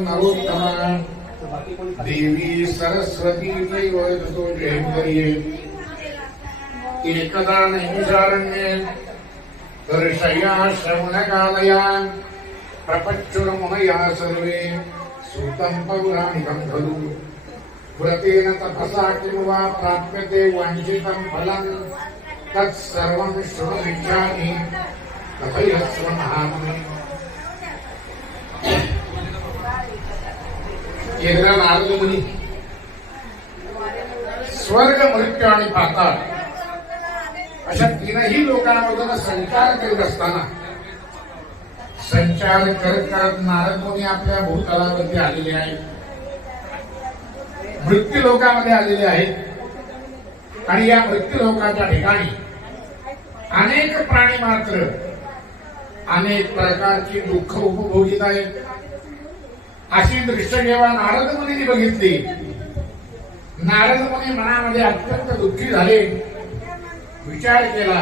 नरोत्तमा देवी सरस्वती दैवतो जयंकरिये एकदा नैमिषारण्ये दर्शया श्रवणकालया प्रपच्चुरमुनया सर्वे सूतं पौराणिकं खलु व्रतेन तपसा किं वा प्राप्यते वाञ्छितं फलं तत्सर्वं शृणुमिच्छामि कथयस्व महामुने। एकदा नारद मुनी स्वर्ग मृत्यू आणि पाताळ अशा तीनही लोकांमधून संचार करीत असताना संचार करत करत नारद मुनी आपल्या भूतलावरती आलेले आहेत, मृत्यू लोकांमध्ये आलेले आहेत आणि या मृत्यू लोकांच्या ठिकाणी अनेक प्राणी मात्र अनेक प्रकारची दुःख उपभोगीत आहेत। अशी दृश्य जेव्हा नारद मुनींनी बघितली, नारद मुनी मनामध्ये अत्यंत दुःखी झाले, विचार केला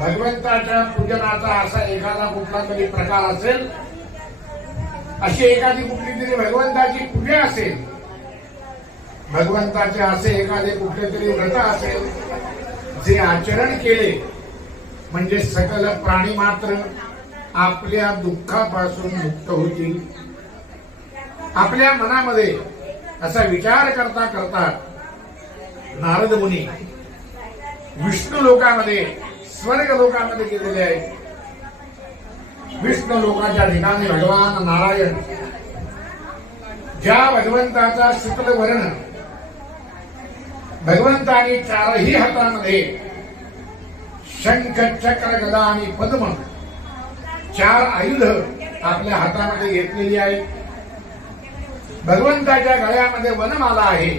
भगवंताच्या पूजनाचा असा एखादा कुठला तरी प्रकार असेल, अशी एखादी कुठली तरी भगवंताची पूजा असेल, भगवंताचे असे एखादे कुठले तरी व्रत असेल जे आचरण केले म्हणजे सकल प्राणी मात्र आपल्या दुःखापासून मुक्त होतील। आपल्या मनामध्ये असा विचार करता करता नारद मुनी विष्णू लोकामध्ये स्वर्ग लोकामध्ये गेलेले आहेत। विष्णू लोकाच्या ठिकाणी भगवान नारायण ज्या भगवंताचा शुक्ल वर्ण, भगवंतानी चारही हातामध्ये शंख चक्र गदा आणि पद्म चार आयुध आपल्या हातामध्ये घेतलेली आहेत। भगवंताच्या गळ्यामध्ये वनमाला आहे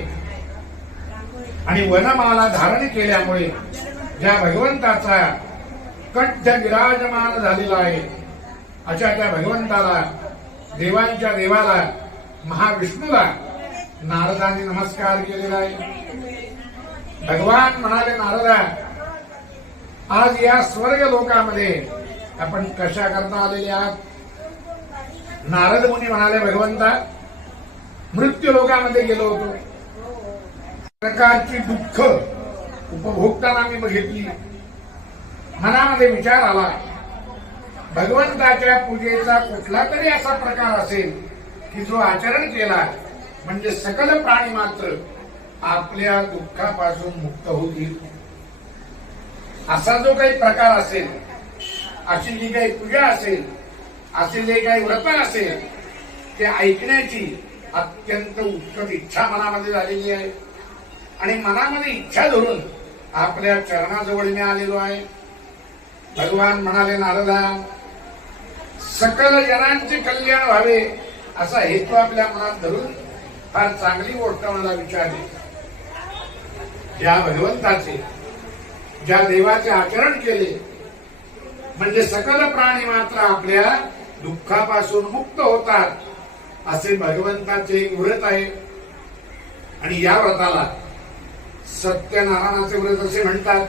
आणि वनमाला धारण केल्यामुळे ज्या भगवंताचा कंठ विराजमान झालेला आहे अशा त्या भगवंताला, देवांच्या देवाला, महाविष्णूला नारदांनी नमस्कार केलेला आहे। भगवान म्हणाले, नारदा आज या स्वर्ग लोकामध्ये आपण कशा करता आलेले आहात? नारद मुनी म्हणाले, भगवंता मृत्यू लोकामध्ये गेलो होतो, प्रकारची दुःख उपभोगताना मी बघितली, मनामध्ये विचार आला भगवंताच्या पूजेचा कुठला तरी असा प्रकार असेल की जो आचरण केला म्हणजे सकल प्राणी मात्र आपल्या दुःखापासून मुक्त होतील। असा जो काही प्रकार असेल, अशी जी काही पूजा असेल, असे जे काही व्रत असेल ते ऐकण्याची अत्यंत उत्कट इच्छा मनामध्ये झालेली आहे आणि मनामध्ये इच्छा धरून आपल्या चरणाजवळ मी आलेलो आहे। भगवान म्हणाले, नारदा सकल जनांचे कल्याण व्हावे असा हेतू आपल्या मनात धरून फार चांगली गोष्ट मला विचारली। ज्या भगवंताचे, ज्या देवाचे आचरण केले म्हणजे सकल प्राणी मात्र आपल्या दुःखापासून मुक्त होतात, असे भगवंताचे एक व्रत आहे आणि या व्रताला सत्यनारायणाचे व्रत असे म्हणतात।